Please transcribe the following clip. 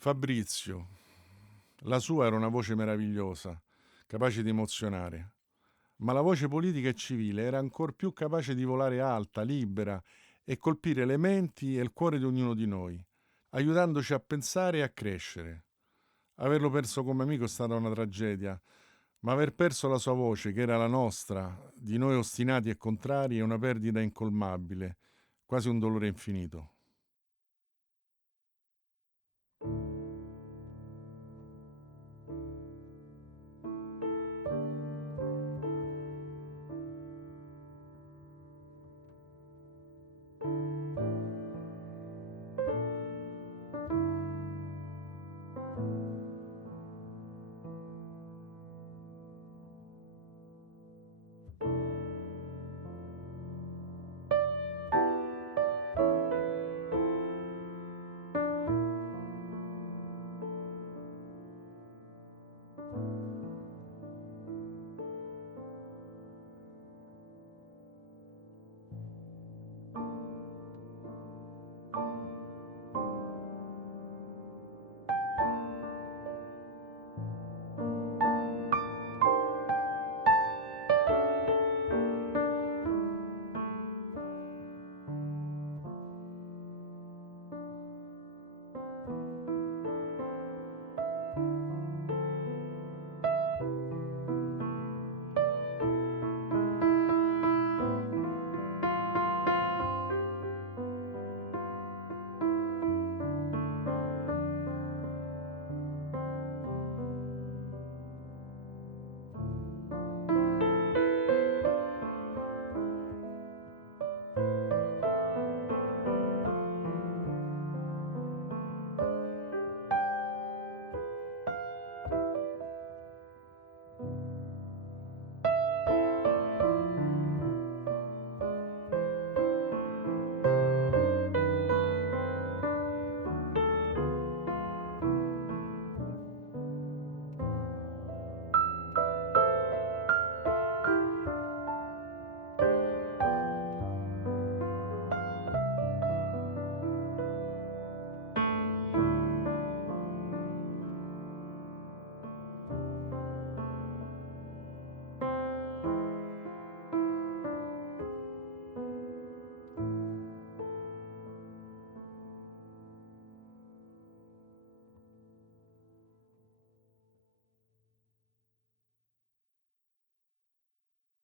Fabrizio. La sua era una voce meravigliosa, capace di emozionare, ma la voce politica e civile era ancor più capace di volare alta, libera e colpire le menti e il cuore di ognuno di noi, aiutandoci a pensare e a crescere. Averlo perso come amico è stata una tragedia, ma aver perso la sua voce, che era la nostra, di noi ostinati e contrari, è una perdita incolmabile, quasi un dolore infinito.